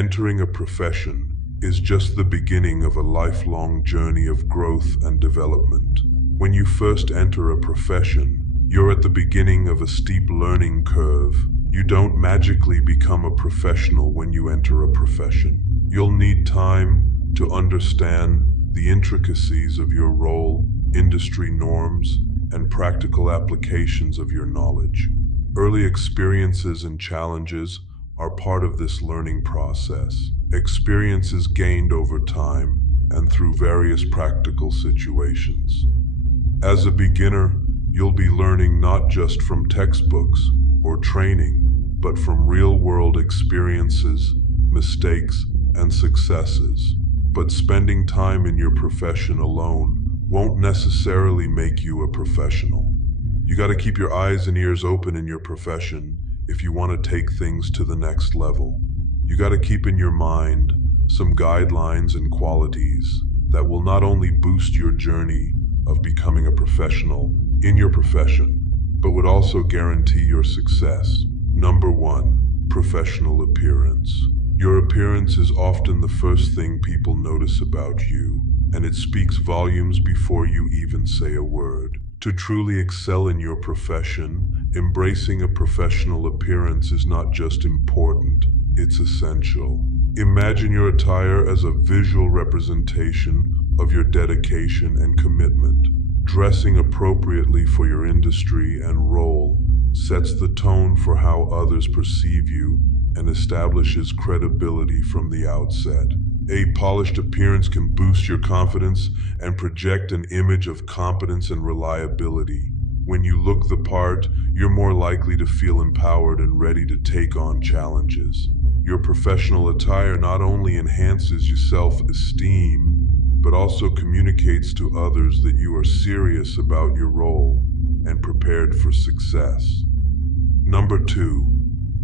Entering a profession is just the beginning of a lifelong journey of growth and development. When you first enter a profession, you're at the beginning of a steep learning curve. You don't magically become a professional when you enter a profession. You'll need time to understand the intricacies of your role, industry norms, and practical applications of your knowledge. Early experiences and challenges are part of this learning process. Experiences gained over time and through various practical situations. As a beginner, you'll be learning not just from textbooks or training, but from real-world experiences, mistakes, and successes. But spending time in your profession alone won't necessarily make you a professional. You got to keep your eyes and ears open in your profession if you want to take things to the next level. You got to keep in your mind some guidelines and qualities that will not only boost your journey of becoming a professional in your profession, but would also guarantee your success. Number 1, professional appearance. Your appearance is often the first thing people notice about you, and it speaks volumes before you even say a word. To truly excel in your profession, embracing a professional appearance is not just important, it's essential. Imagine your attire as a visual representation of your dedication and commitment. Dressing appropriately for your industry and role sets the tone for how others perceive you and establishes credibility from the outset. A polished appearance can boost your confidence and project an image of competence and reliability. When you look the part, you're more likely to feel empowered and ready to take on challenges. Your professional attire not only enhances your self-esteem, but also communicates to others that you are serious about your role and prepared for success. Number 2,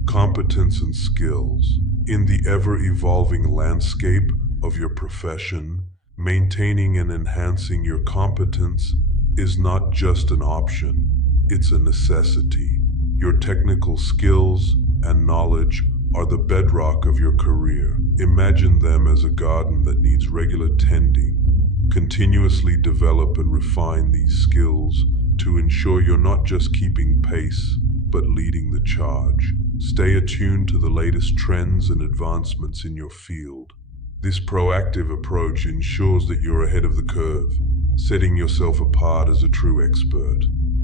competence and skills. In the ever-evolving landscape of your profession, maintaining and enhancing your competence is not just an option, it's a necessity. Your technical skills and knowledge are the bedrock of your career. Imagine them as a garden that needs regular tending. Continuously develop and refine these skills to ensure you're not just keeping pace, but leading the charge. Stay attuned to the latest trends and advancements in your field. This proactive approach ensures that you're ahead of the curve, setting yourself apart as a true expert.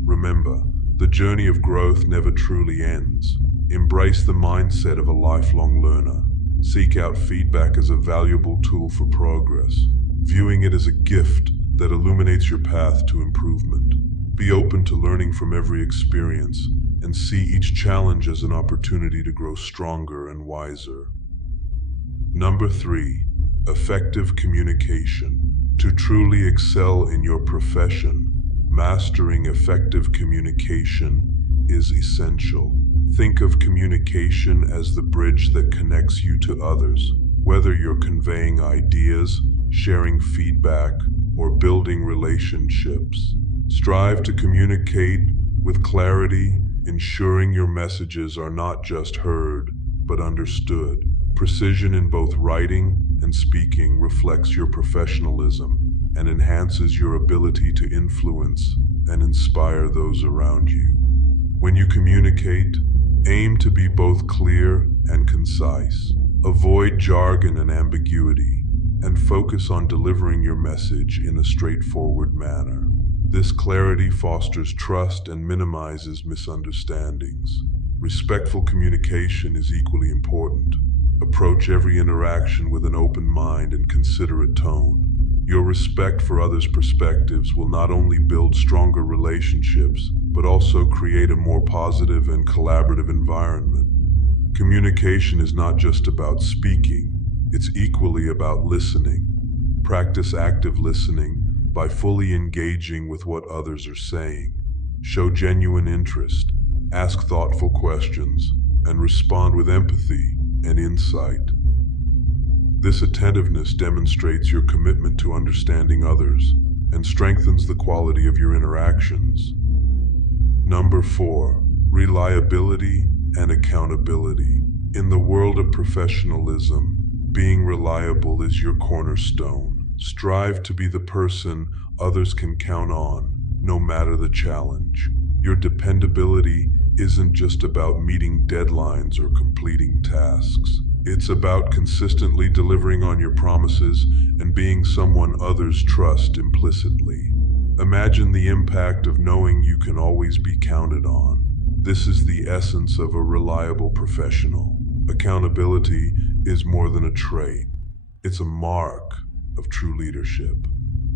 Remember, the journey of growth never truly ends. Embrace the mindset of a lifelong learner. Seek out feedback as a valuable tool for progress, viewing it as a gift that illuminates your path to improvement. Be open to learning from every experience and see each challenge as an opportunity to grow stronger and wiser. Number 3, effective communication. To truly excel in your profession, mastering effective communication is essential. Think of communication as the bridge that connects you to others. Whether you're conveying ideas, sharing feedback, or building relationships, strive to communicate with clarity, ensuring your messages are not just heard, but understood. Precision in both writing and speaking reflects your professionalism and enhances your ability to influence and inspire those around you. When you communicate, aim to be both clear and concise. Avoid jargon and ambiguity, and focus on delivering your message in a straightforward manner. This clarity fosters trust and minimizes misunderstandings. Respectful communication is equally important. Approach every interaction with an open mind and considerate tone. Your respect for others' perspectives will not only build stronger relationships, but also create a more positive and collaborative environment. Communication is not just about speaking, it's equally about listening. Practice active listening by fully engaging with what others are saying. Show genuine interest, ask thoughtful questions, and respond with empathy and insight. This attentiveness demonstrates your commitment to understanding others and strengthens the quality of your interactions. Number 4, reliability and accountability. In the world of professionalism, Being reliable is your cornerstone. Strive to be the person others can count on, no matter the challenge. Your dependability isn't just about meeting deadlines or completing tasks. It's about consistently delivering on your promises and being someone others trust implicitly. Imagine the impact of knowing you can always be counted on. This is the essence of a reliable professional. Accountability is more than a trait. It's a mark of true leadership.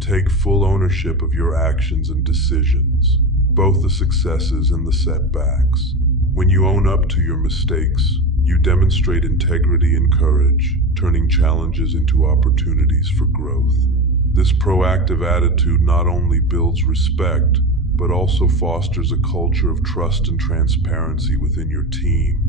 Take full ownership of your actions and decisions, both the successes and the setbacks. When you own up to your mistakes, you demonstrate integrity and courage, turning challenges into opportunities for growth. This proactive attitude not only builds respect, but also fosters a culture of trust and transparency within your team.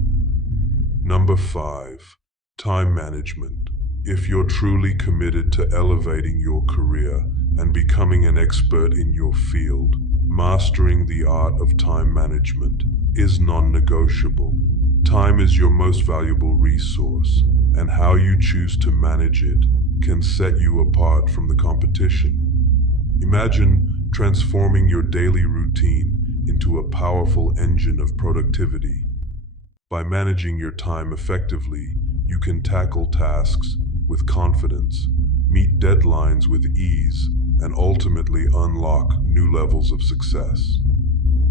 Number 5, time management. If you're truly committed to elevating your career and becoming an expert in your field, mastering the art of time management is non-negotiable. Time is your most valuable resource, and how you choose to manage it can set you apart from the competition. Imagine transforming your daily routine into a powerful engine of productivity. By managing your time effectively, you can tackle tasks with confidence, meet deadlines with ease, and ultimately unlock new levels of success.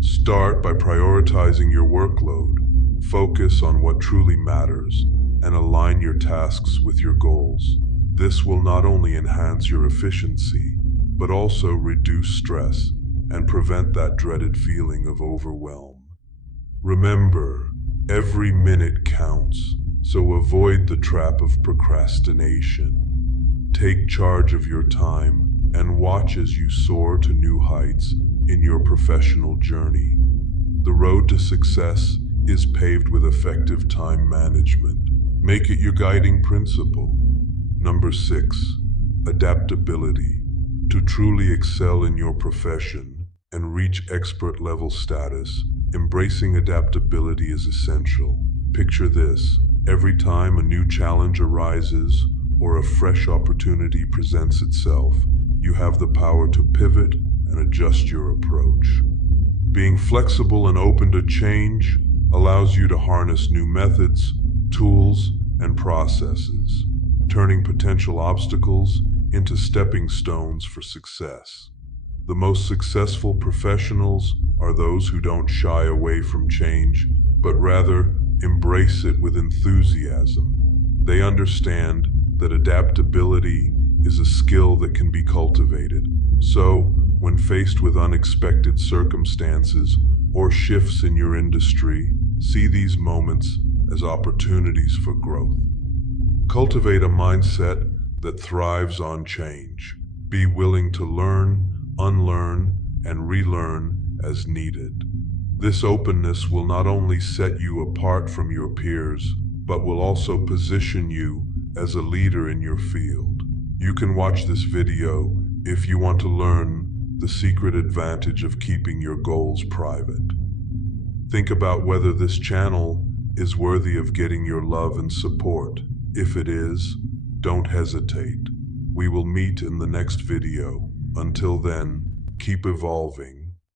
Start by prioritizing your workload, focus on what truly matters, and align your tasks with your goals. This will not only enhance your efficiency, but also reduce stress and prevent that dreaded feeling of overwhelm. Remember, every minute counts, so avoid the trap of procrastination. Take charge of your time and watch as you soar to new heights in your professional journey. The road to success is paved with effective time management. Make it your guiding principle. Number 6, adaptability. To truly excel in your profession and reach expert level status, embracing adaptability is essential. Picture this: every time a new challenge arises or a fresh opportunity presents itself, you have the power to pivot and adjust your approach. Being flexible and open to change allows you to harness new methods, tools, and processes, turning potential obstacles into stepping stones for success. The most successful professionals are those who don't shy away from change, but rather embrace it with enthusiasm. They understand that adaptability is a skill that can be cultivated. So, when faced with unexpected circumstances or shifts in your industry, see these moments as opportunities for growth. Cultivate a mindset that thrives on change. Be willing to learn, unlearn, and relearn as needed. This openness will not only set you apart from your peers, but will also position you as a leader in your field. You can watch this video if you want to learn the secret advantage of keeping your goals private. Think about whether this channel is worthy of getting your love and support. If it is, don't hesitate. We will meet in the next video. Until then, keep evolving.